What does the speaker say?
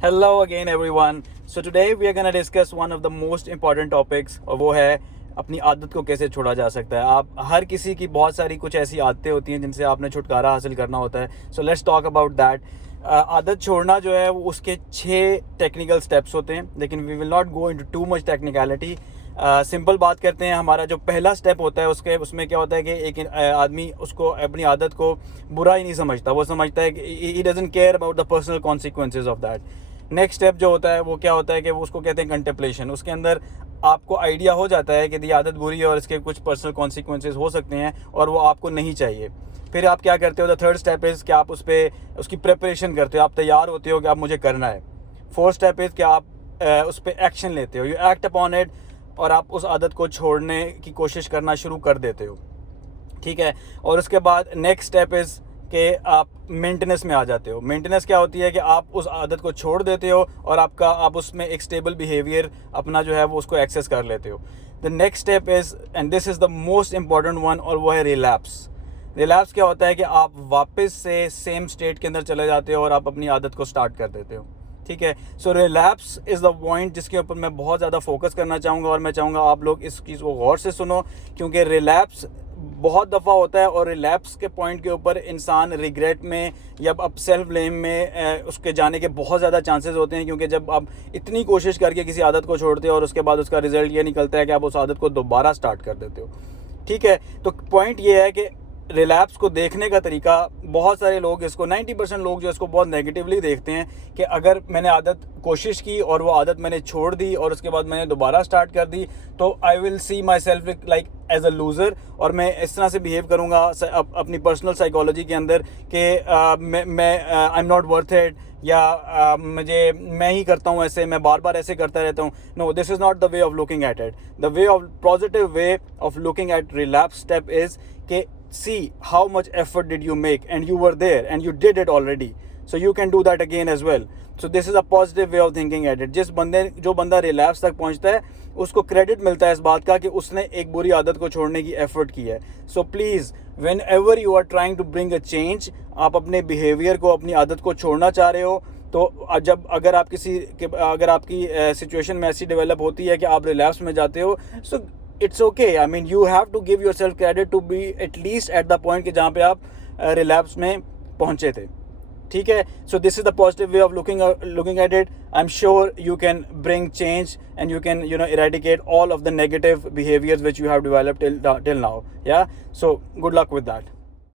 Hello again everyone. So today we are going to discuss one of the most important topics और वो है अपनी आदत को कैसे छोड़ा जा सकता है। आप हर किसी की बहुत सारी कुछ ऐसी आदतें होती हैं जिनसे आपने छुटकारा हासिल करना होता है। So let's talk about that. आदत छोड़ना जो है वो उसके 6 टेक्निकल स्टेप्स होते हैं, लेकिन we will not go into too much technicality. Simple बात करते हैं। हमारा जो पहला स्टेप होता है उसमें क्या होता है कि एक आदमी उसको अपनी आदत को बुरा ही नहीं समझता। वो समझता है कि he doesn't care about the personal consequences of that. Next step जो होता है वो क्या होता है कि वो उसको कहते हैं कंटेम्पलेशन। उसके अंदर आपको आइडिया हो जाता है कि ये आदत बुरी है और इसके कुछ पर्सनल कॉन्सिक्वेंसेज हो सकते हैं और वो आपको नहीं चाहिए। फिर आप क्या करते हो, द थर्ड स्टेप इज़ कि आप उसकी प्रिपरेशन करते हो, आप तैयार होते हो कि आप मुझे करना है। फोर्थ स्टेप इज़ कि आप उस पर एक्शन लेते हो, यू एक्ट अपॉन इट, और आप उस आदत को छोड़ने की कोशिश करना शुरू कर देते हो। ठीक है। और उसके बाद नेक्स्ट स्टेप इज़ कि आप मेंटेनेंस में आ जाते हो। मेंटेनेंस क्या होती है कि आप उस आदत को छोड़ देते हो और आप उसमें एक स्टेबल बिहेवियर अपना जो है वो उसको एक्सेस कर लेते हो। The next step is, and this is the most important one, और वो है रिलैप्स। रिलैप्स क्या होता है कि आप वापस से सेम स्टेट के अंदर चले जाते हो और आप अपनी आदत को स्टार्ट कर देते हो। ठीक है। सो रिलैप्स इज़ द पॉइंट जिसके ऊपर मैं बहुत ज़्यादा फोकस करना चाहूँगा, और मैं चाहूँगा आप लोग इस चीज़ को गौर से सुनो, क्योंकि रिलैप्स बहुत दफ़ा होता है और रिलैप्स के पॉइंट के ऊपर इंसान रिग्रेट में या अब सेल्फ ब्लेम में उसके जाने के बहुत ज़्यादा चांसेस होते हैं। क्योंकि जब आप इतनी कोशिश करके किसी आदत को छोड़ते हो और उसके बाद उसका रिजल्ट ये निकलता है कि आप उस आदत को दोबारा स्टार्ट कर देते हो। ठीक है। तो पॉइंट ये है कि रिलैप्स को देखने का तरीका, बहुत सारे लोग इसको 90% लोग जो इसको बहुत नेगेटिवली देखते हैं कि अगर मैंने आदत कोशिश की और वो आदत मैंने छोड़ दी और उसके बाद मैंने दोबारा स्टार्ट कर दी तो I will see myself like as a loser, और मैं इस तरह से बिहेव करूँगा अपनी पर्सनल साइकोलॉजी के अंदर कि मैं I am not worth it, या मैं ही करता हूँ ऐसे, मैं बार बार ऐसे करता रहता हूँ। No, this is not the way of looking at it. The way of positive way of looking at relapse step is कि see how much effort did you make, and you were there and you did it already, so you can do that again as well. So this is a positive way of thinking at it. जो बंदा relapse तक पहुंचता है उसको credit मिलता है इस बात का कि उसने एक बुरी आदत को छोड़ने की एफर्ट की है। So please, whenever you are trying to bring a change, आप अपने बिहेवियर को, अपनी आदत को छोड़ना चाह रहे हो, तो अगर आपकी सिचुएशन में ऐसी डेवलप होती है कि आप रिलैप्स में जाते हो, सो it's okay. I mean, you have to give yourself credit to be at least at the point कि जहाँ पे आप relapse में पहुँचे थे। ठीक है। So this is the positive way of looking at it. I'm sure you can bring change and you can eradicate all of the negative behaviors which you have developed till now. Yeah. So good luck with that.